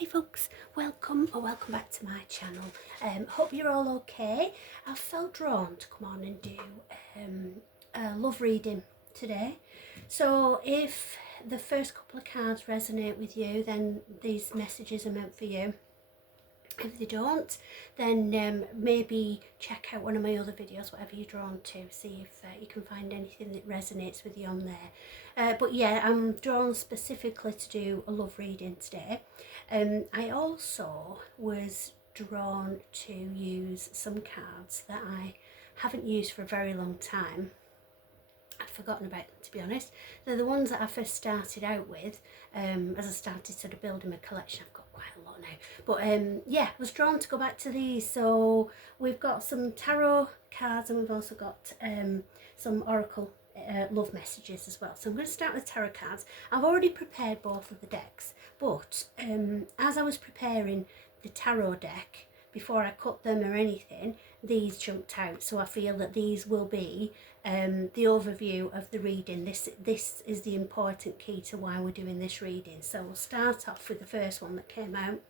Hey folks, welcome back to my channel. Hope you're all okay. I felt drawn to come on and do a love reading today. So if the first couple of cards resonate with you, then these messages are meant for you. If they don't, then maybe check out one of my other videos, whatever you're drawn to, see if you can find anything that resonates with you on there. But yeah, I'm drawn specifically to do a love reading today. I also was drawn to use some cards that I haven't used for a very long time. I'd forgotten about them, to be honest. They're the ones that I first started out with, as I started sort of building my collection. I've got quite a lot now. But yeah, I was drawn to go back to these. So we've got some tarot cards and we've also got some oracle love messages as well. So I'm going to start with tarot cards. I've already prepared both of the decks, but as I was preparing the tarot deck, before I cut them or anything, these jumped out. So I feel that these will be the overview of the reading. This is the important key to why we're doing this reading. So we'll start off with the first one that came out,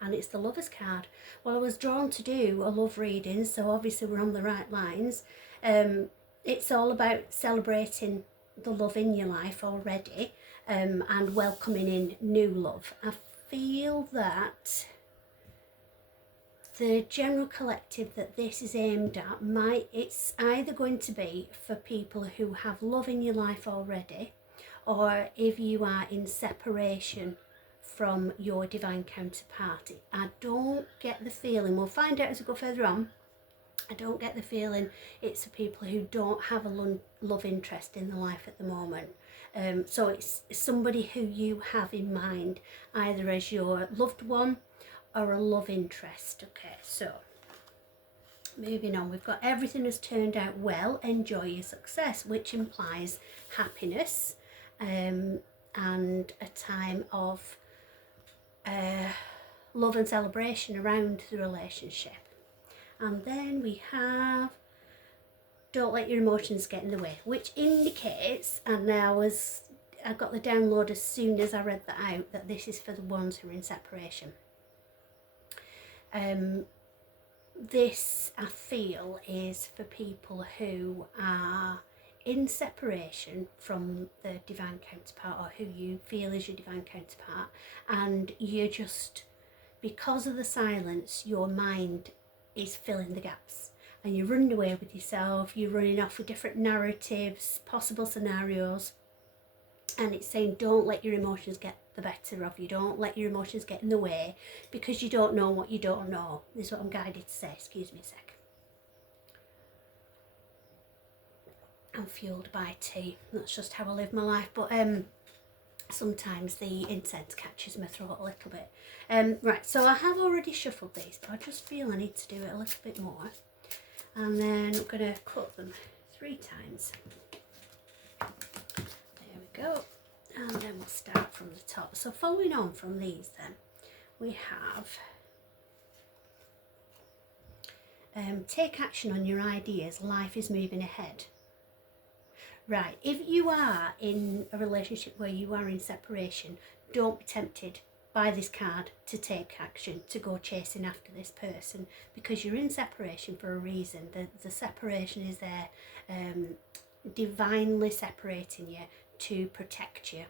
and it's the Lover's card. Well, I was drawn to do a love reading, so obviously we're on the right lines. It's all about celebrating the love in your life already, and welcoming in new love. I feel that the general collective that this is aimed at it's either going to be for people who have love in your life already, or if you are in separation from your divine counterpart. I don't get the feeling, we'll find out as we go further on, I don't get the feeling it's for people who don't have a love interest in their life at the moment. So it's somebody who you have in mind, either as your loved one or a love interest. Okay, so moving on, we've got everything has turned out well, enjoy your success, which implies happiness and a time of love and celebration around the relationship. And then we have don't let your emotions get in the way, which indicates, and I got the download as soon as I read that out, that this is for the ones who are in separation. This, I feel, is for people who are in separation from the divine counterpart, or who you feel is your divine counterpart, and you're just, because of the silence, your mind is filling the gaps, and you're running away with yourself, you're running off with different narratives, possible scenarios, and it's saying don't let your emotions get the better of you, don't let your emotions get in the way, because you don't know what you don't know, is what I'm guided to say. Excuse me a sec. I'm fueled by tea, that's just how I live my life, but sometimes the incense catches my throat a little bit. Right, so I have already shuffled these, but I just feel I need to do it a little bit more, and then I'm going to cut them 3 times. There we go. And then we'll start from the top. So following on from these, then we have take action on your ideas, life is moving ahead. Right, if you are in a relationship where you are in separation, don't be tempted by this card to take action, to go chasing after this person, because you're in separation for a reason. The separation is there, divinely separating you to protect you.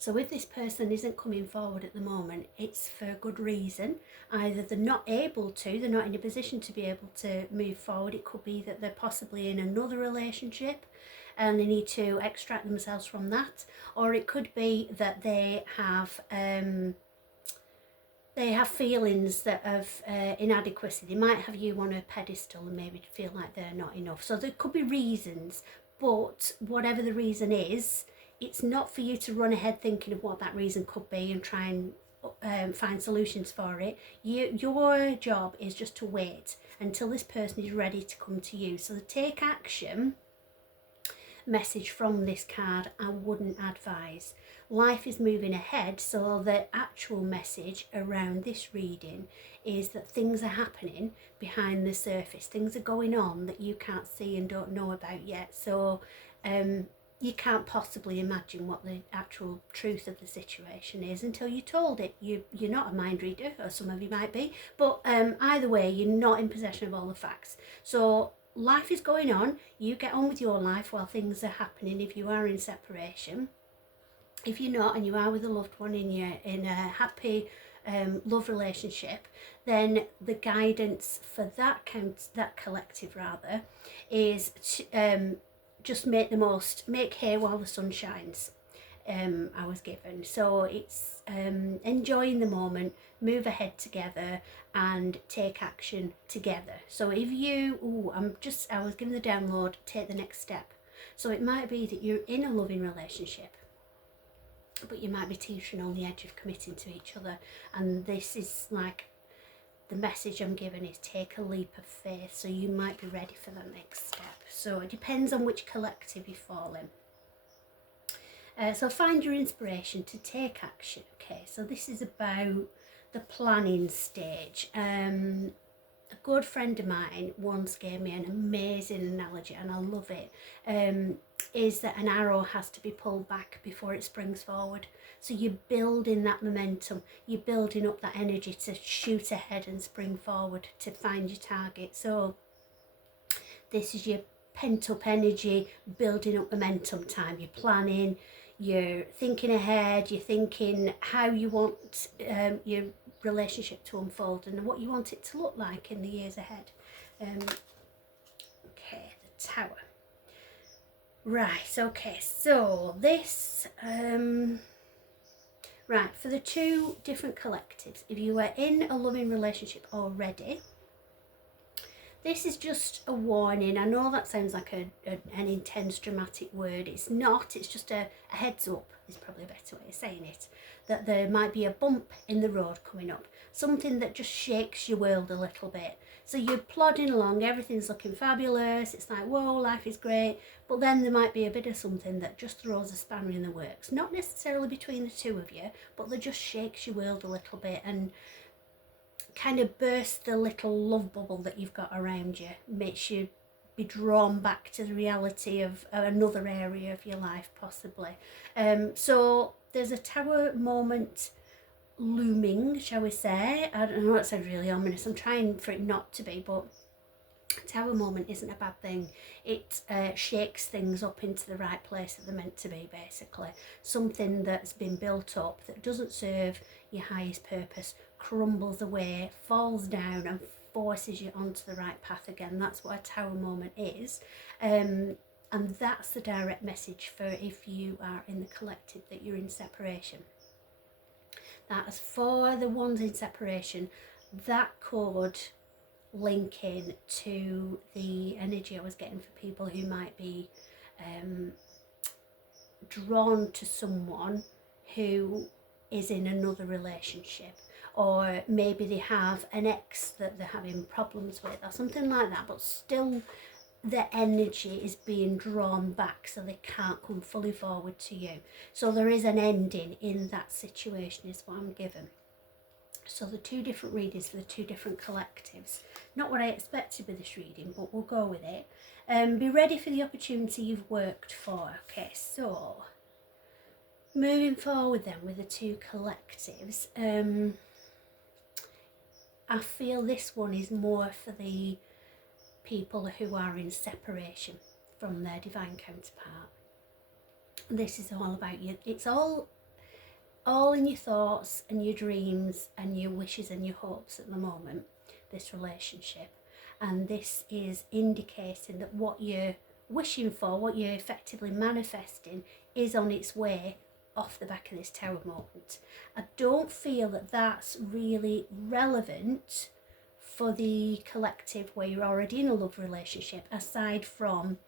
So if this person isn't coming forward at the moment, it's for good reason. Either they're not able to, they're not in a position to be able to move forward. It could be that they're possibly in another relationship and they need to extract themselves from that. Or it could be that they have feelings that of inadequacy. They might have you on a pedestal and maybe feel like they're not enough. So there could be reasons, but whatever the reason is, it's not for you to run ahead thinking of what that reason could be and try and find solutions for it. Your job is just to wait until this person is ready to come to you. So the take action message from this card, I wouldn't advise. Life is moving ahead, so the actual message around this reading is that things are happening behind the surface. Things are going on that you can't see and don't know about yet. So you can't possibly imagine what the actual truth of the situation is until you're told it. You're not a mind reader, or some of you might be, but either way, you're not in possession of all the facts. So life is going on. You get on with your life while things are happening. If you are in separation, if you're not, and you are with a loved one in a happy love relationship, then the guidance for that collective rather is to, just make hay while the sun shines. I was given. So it's enjoying the moment, move ahead together, and take action together. So if you, I was given the download, take the next step. So it might be that you're in a loving relationship, but you might be teetering on the edge of committing to each other. And this is like, the message I'm given is take a leap of faith. So you might be ready for that next step. So it depends on which collective you fall in. So find your inspiration to take action. Okay, so this is about the planning stage. A good friend of mine once gave me an amazing analogy, and I love it, is that an arrow has to be pulled back before it springs forward. So you're building that momentum, you're building up that energy to shoot ahead and spring forward to find your target. So this is your pent up energy, building up momentum time. You're planning, you're thinking ahead, you're thinking how you want your relationship to unfold and what you want it to look like in the years ahead. Okay, the Tower. Right, okay, so this, right, for the two different collectives, if you are in a loving relationship already, this is just a warning. I know that sounds like an intense, dramatic word. It's not. It's just a heads up is probably a better way of saying it. That there might be a bump in the road coming up. Something that just shakes your world a little bit. So you're plodding along, everything's looking fabulous. It's like, whoa, life is great. But then there might be a bit of something that just throws a spanner in the works. Not necessarily between the two of you, but that just shakes your world a little bit and kind of bursts the little love bubble that you've got around you, makes you be drawn back to the reality of another area of your life possibly. So there's a Tower moment looming, shall we say. I don't know, that sounds really ominous. I'm trying for it not to be, but Tower moment isn't a bad thing. It shakes things up into the right place that they're meant to be, basically. Something that's been built up that doesn't serve your highest purpose crumbles away, falls down and forces you onto the right path again. That's what a Tower moment is. And that's the direct message for if you are in the collective that you're in separation. That's for the ones in separation, that could link in to the energy I was getting for people who might be drawn to someone who is in another relationship, or maybe they have an ex that they're having problems with or something like that, but still the energy is being drawn back so they can't come fully forward to you. So there is an ending in that situation is what I'm given. So the two different readings for the two different collectives. Not what I expected with this reading, but we'll go with it. Be ready for the opportunity you've worked for. Okay, so moving forward then with the two collectives, I feel this one is more for the people who are in separation from their divine counterpart. This is all about you. It's all in your thoughts and your dreams and your wishes and your hopes at the moment, this relationship. And this is indicating that what you're wishing for, what you're effectively manifesting, is on its way off the back of this Tower moment. I don't feel that that's really relevant for the collective where you're already in a love relationship, aside from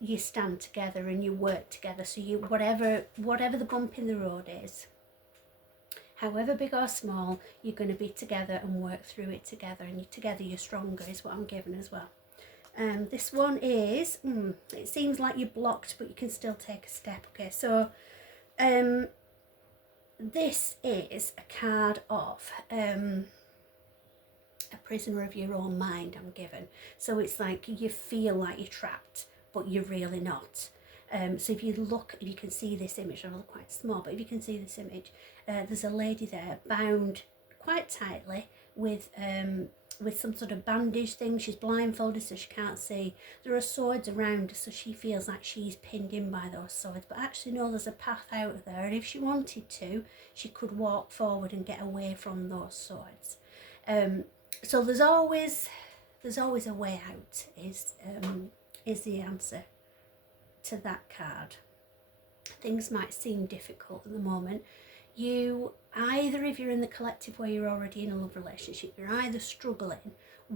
you stand together and you work together. So you whatever the bump in the road is, however big or small, you're going to be together and work through it together, and together you're stronger is what I'm given as well. This one is, it seems like you're blocked, but you can still take a step. Okay, so this is a card of a prisoner of your own mind, I'm given. So it's like you feel like you're trapped, but you're really not. So if you can see this image, I'm quite small, but if you can see this image, there's a lady there bound quite tightly with some sort of bandage thing. She's blindfolded so she can't see. There are swords around her, so she feels like she's pinned in by those swords, but actually no, there's a path out of there, and if she wanted to, she could walk forward and get away from those swords. So there's always a way out is the answer to that card. Things might seem difficult at the moment. If you're in the collective where you're already in a love relationship, you're either struggling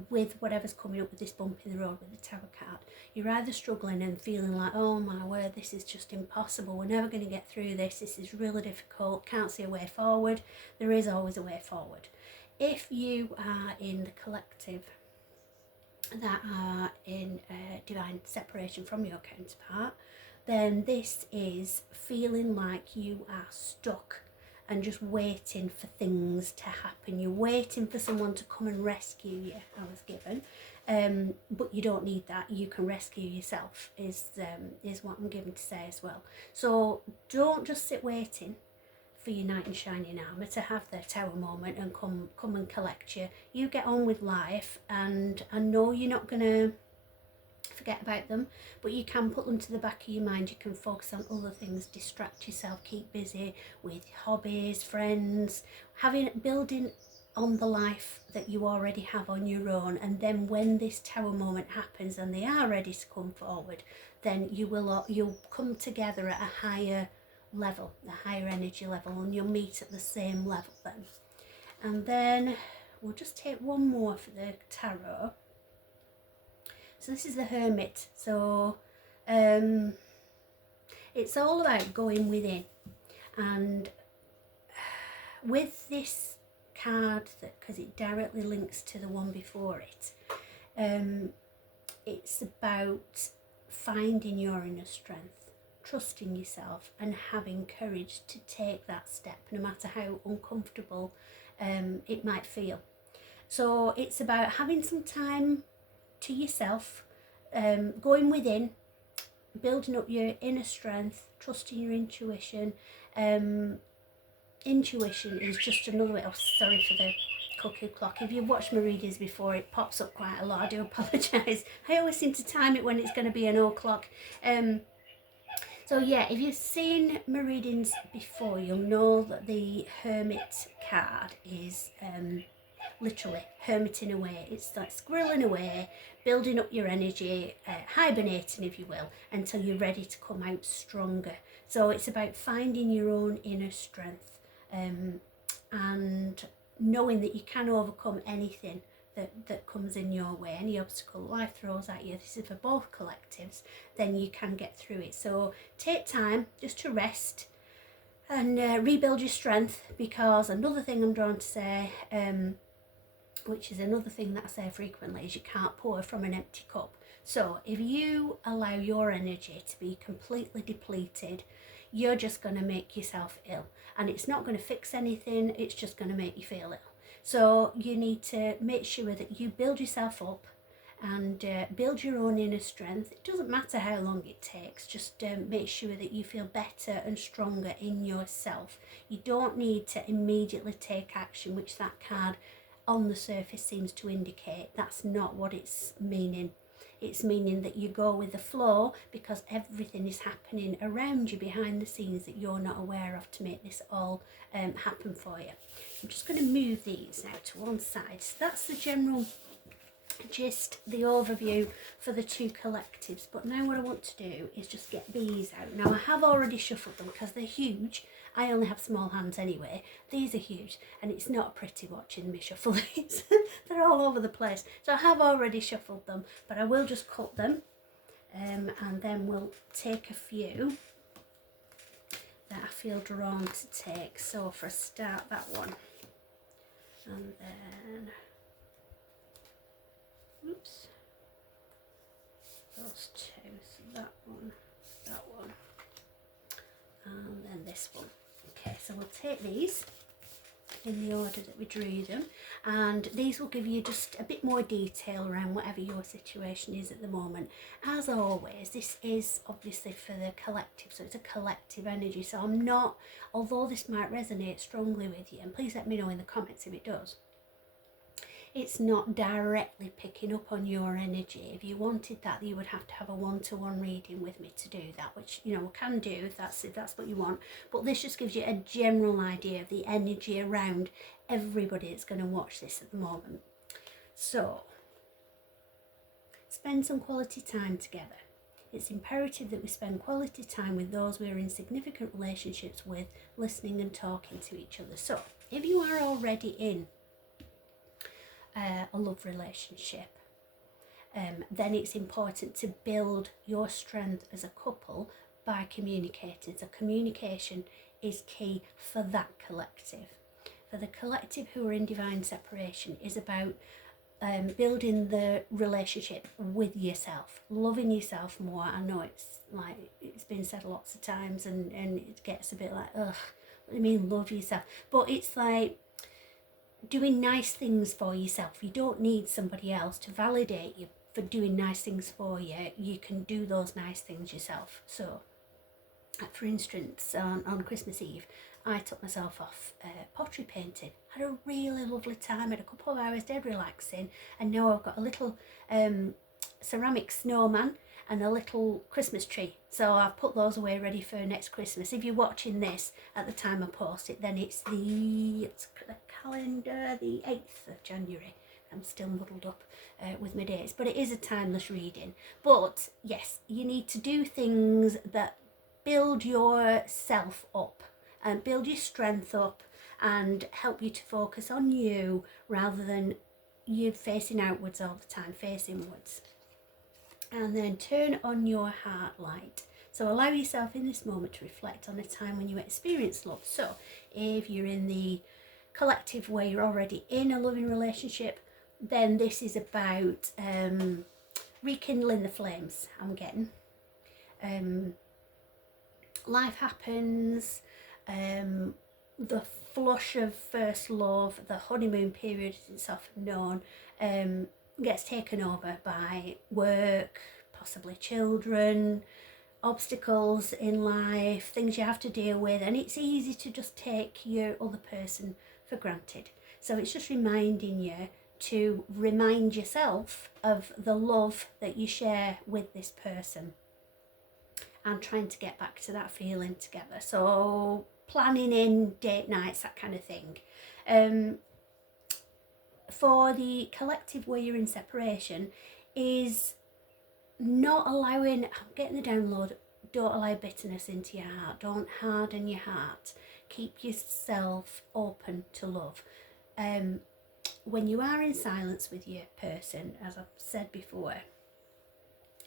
with whatever's coming up with this bump in the road with the tarot card. You're either struggling and feeling like, oh my word, this is just impossible, we're never going to get through this is really difficult, can't see a way forward. There is always a way forward. If you are in the collective that are in divine separation from your counterpart, then this is feeling like you are stuck and just waiting for things to happen. You're waiting for someone to come and rescue you, I was given. But you don't need that. You can rescue yourself, is what I'm given to say as well. So don't just sit waiting for your knight in shining armour to have their tower moment and come and collect you. You get on with life, and I know you're not going to forget about them, but you can put them to the back of your mind. You can focus on other things, distract yourself, keep busy with hobbies, friends, building on the life that you already have on your own. And then when this tower moment happens and they are ready to come forward, then you'll come together at a higher level, a higher energy level, and you'll meet at the same level then. And then we'll just take one more for the tarot. So this is the Hermit. So it's all about going within, and with this card, because it directly links to the one before it, it's about finding your inner strength, trusting yourself, and having courage to take that step, no matter how uncomfortable it might feel. So it's about having some time to yourself, going within, building up your inner strength, trusting your intuition. Intuition is just another way. Oh, sorry for the cuckoo clock. If you've watched my readings before, it pops up quite a lot. I do apologise. I always seem to time it when it's going to be an o'clock. So yeah, if you've seen my readings before, you'll know that the Hermit card is literally hermiting away. It's like squirreling away, building up your energy, hibernating if you will, until you're ready to come out stronger. So it's about finding your own inner strength, and knowing that you can overcome anything that comes in your way, any obstacle life throws at you. This is for both collectives, then you can get through it. So take time just to rest and rebuild your strength, because another thing I'm drawn to say, which is another thing that I say frequently, is you can't pour from an empty cup. So if you allow your energy to be completely depleted, you're just going to make yourself ill, and it's not going to fix anything, it's just going to make you feel ill. So you need to make sure that you build yourself up and build your own inner strength. It doesn't matter how long it takes, just make sure that you feel better and stronger in yourself. You don't need to immediately take action, which that card on the surface seems to indicate. That's not what it's meaning. It's meaning that you go with the flow, because everything is happening around you behind the scenes that you're not aware of to make this all happen for you. I'm just going to move these now to one side. So that's the general gist, the overview for the two collectives. But now what I want to do is just get these out. Now I have already shuffled them because they're huge. I only have small hands anyway. These are huge, and it's not pretty watching me shuffle these. They're all over the place. So I have already shuffled them, but I will just cut them, and then we'll take a few that I feel drawn to take. So for a start, that one, and then oops, those two, so that one, and then this one. Okay, so we'll take these in the order that we drew them, and these will give you just a bit more detail around whatever your situation is at the moment. As always, this is obviously for the collective, so it's a collective energy, so I'm not, although this might resonate strongly with you, and please let me know in the comments if it does, it's not directly picking up on your energy. If you wanted that, you would have to have a one-to-one reading with me to do that, which, you know, we can do if that's what you want. But this just gives you a general idea of the energy around everybody that's going to watch this at the moment. So, spend some quality time together. It's imperative that we spend quality time with those we are in significant relationships with, listening and talking to each other. So, if you are already in a love relationship, then it's important to build your strength as a couple by communicating. So communication is key for that collective. For the collective who are in divine separation, is about building the relationship with yourself, loving yourself more. I know it's been said lots of times, and it gets a bit like, ugh, what do you mean love yourself? But it's like doing nice things for yourself. You don't need somebody else to validate you for doing nice things for you. You can do those nice things yourself. So, for instance, on Christmas Eve, I took myself off pottery painting. Had a really lovely time, had a couple of hours dead relaxing, and now I've got a little ceramic snowman and a little Christmas tree. So I've put those away ready for next Christmas. If you're watching this at the time I post it, then it's the calendar, the 8th of January. I'm still muddled up with my dates, but it is a timeless reading. But yes, you need to do things that build yourself up and build your strength up and help you to focus on you rather than you facing outwards all the time, face inwards. And then turn on your heart light. So allow yourself in this moment to reflect on a time when you experienced love. So if you're in the collective where you're already in a loving relationship, then this is about rekindling the flames. I'm getting life happens, the flush of first love, the honeymoon period as it's often known, gets taken over by work, possibly children, obstacles in life, things you have to deal with, and it's easy to just take your other person for granted. So it's just reminding you to remind yourself of the love that you share with this person and trying to get back to that feeling together. So planning in date nights, that kind of thing. For the collective where you're in separation, is not allowing, I'm getting the download, don't allow bitterness into your heart, don't harden your heart, keep yourself open to love. When you are in silence with your person, as I've said before,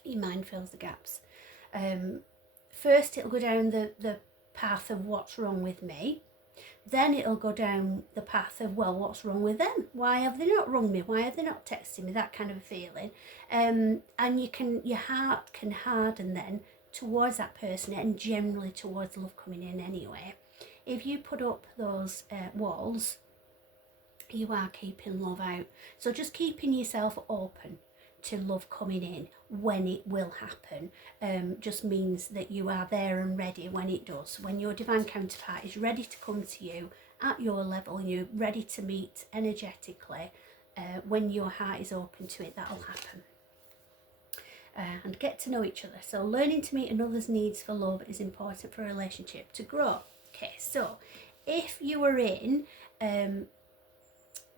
your mind fills the gaps. First it'll go down the path of what's wrong with me. Then it'll go down the path of, well, what's wrong with them? Why have they not rung me? Why have they not texted me? That kind of a feeling. And your heart can harden then towards that person and generally towards love coming in anyway. If you put up those walls, you are keeping love out. So just keeping yourself open to love coming in when it will happen just means that you are there and ready when it does. When your divine counterpart is ready to come to you at your level and you're ready to meet energetically, when your heart is open to it, that'll happen. And get to know each other. So learning to meet another's needs for love is important for a relationship to grow. Okay, so if you are in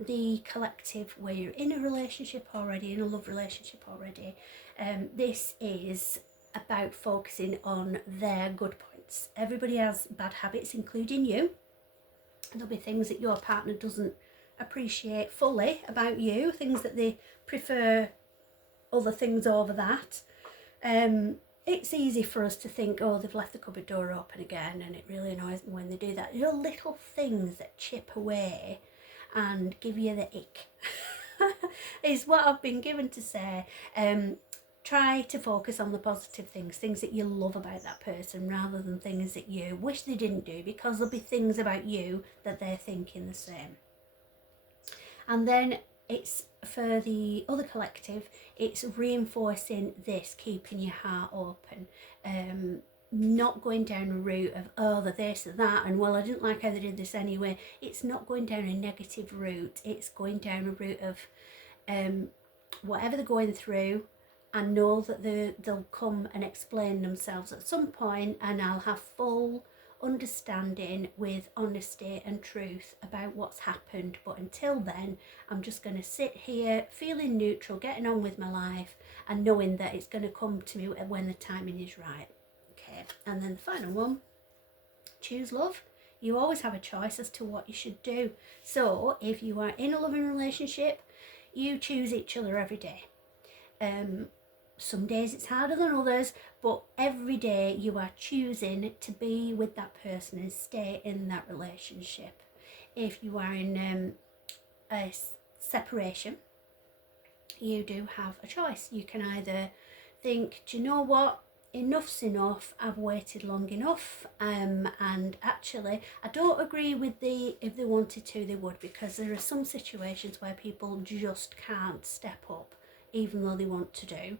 the collective where you're in a relationship already, in a love relationship already, this is about focusing on their good points. Everybody has bad habits, including you. There'll be things that your partner doesn't appreciate fully about you, things that they prefer other things over that. It's easy for us to think, oh, they've left the cupboard door open again, and it really annoys me when they do that. There are little things that chip away and give you the ick is what I've been given to say. try to focus on the positive things that you love about that person, rather than things that you wish they didn't do, because there'll be things about you that they're thinking the same. And then it's for the other collective, it's reinforcing this, keeping your heart open, not going down a route of, oh, they're this or that, and well, I didn't like how they did this anyway. It's not going down a negative route. It's going down a route of whatever they're going through, and know that they'll come and explain themselves at some point, and I'll have full understanding with honesty and truth about what's happened. But until then, I'm just going to sit here feeling neutral, getting on with my life, and knowing that it's going to come to me when the timing is right. Okay, and then the final one, choose love. You always have a choice as to what you should do. So if you are in a loving relationship, you choose each other every day. Some days it's harder than others, but every day you are choosing to be with that person and stay in that relationship. If you are in a separation, you do have a choice. You can either think, do you know what, enough's enough, I've waited long enough, and actually I don't agree with if they wanted to they would, because there are some situations where people just can't step up even though they want to do.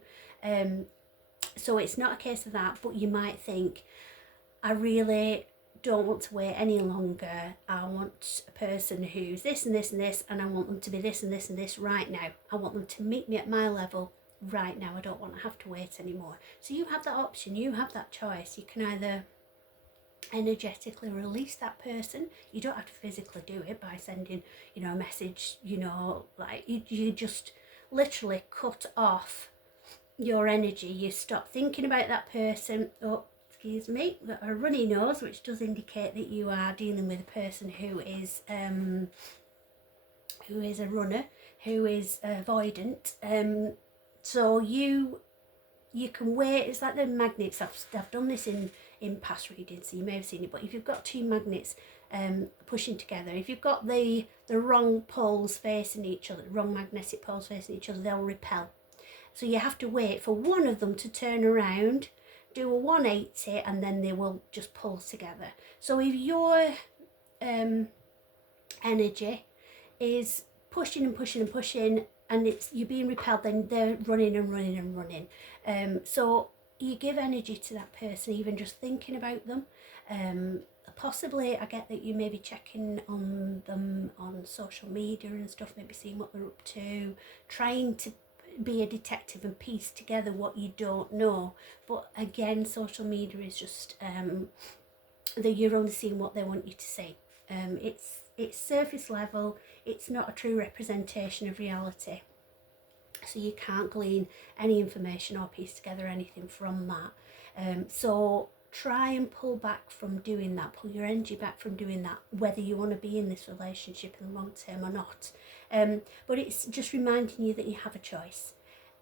So it's not a case of that, but you might think, I really don't want to wait any longer. I want a person who's this and this and this, and I want them to be this and this and this right now. I want them to meet me at my level right now. I don't want to have to wait anymore. So you have that option, you have that choice. You can either energetically release that person. You don't have to physically do it by sending, a message, like you just literally cut off your energy. You stop thinking about that person. Oh, excuse me, got a runny nose, which does indicate that you are dealing with a person who is a runner, who is avoidant. So you can wait. It's like the magnets. I've done this in past readings, so you may have seen it. But if you've got two magnets pushing together, if you've got the wrong poles facing each other, the wrong magnetic poles facing each other, they'll repel. So you have to wait for one of them to turn around, do a 180, and then they will just pull together. So if your energy is pushing and pushing and pushing, and you're being repelled, then they're running and running and running. So you give energy to that person, even just thinking about them. Possibly, I get that you may be checking on them on social media and stuff, maybe seeing what they're up to, trying to be a detective and piece together what you don't know. But again, social media is just that you're only seeing what they want you to see. It's surface level. It's not a true representation of reality, so you can't glean any information or piece together anything from that. So try and pull back from doing that. Pull your energy back from doing that, whether you want to be in this relationship in the long term or not. But it's just reminding you that you have a choice.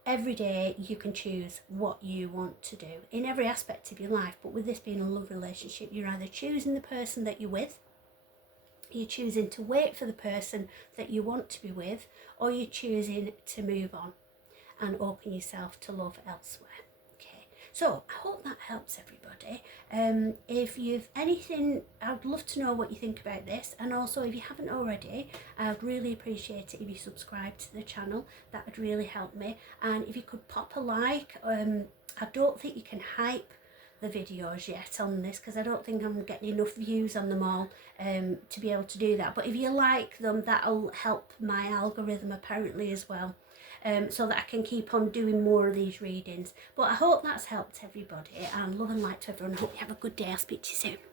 Every day you can choose what you want to do in every aspect of your life. But with this being a love relationship, you're either choosing the person that you're with, you're choosing to wait for the person that you want to be with, or you're choosing to move on and open yourself to love elsewhere. Okay, so I hope that helps everybody. If you've anything, I'd love to know what you think about this, and also if you haven't already, I'd really appreciate it if you subscribe to the channel. That would really help me. And if you could pop a like. I don't think you can hype the videos yet on this, because I don't think I'm getting enough views on them all to be able to do that. But if you like them, that'll help my algorithm apparently as well, so that I can keep on doing more of these readings. But I hope that's helped everybody, and love and light to everyone. I hope you have a good day. I'll speak to you soon.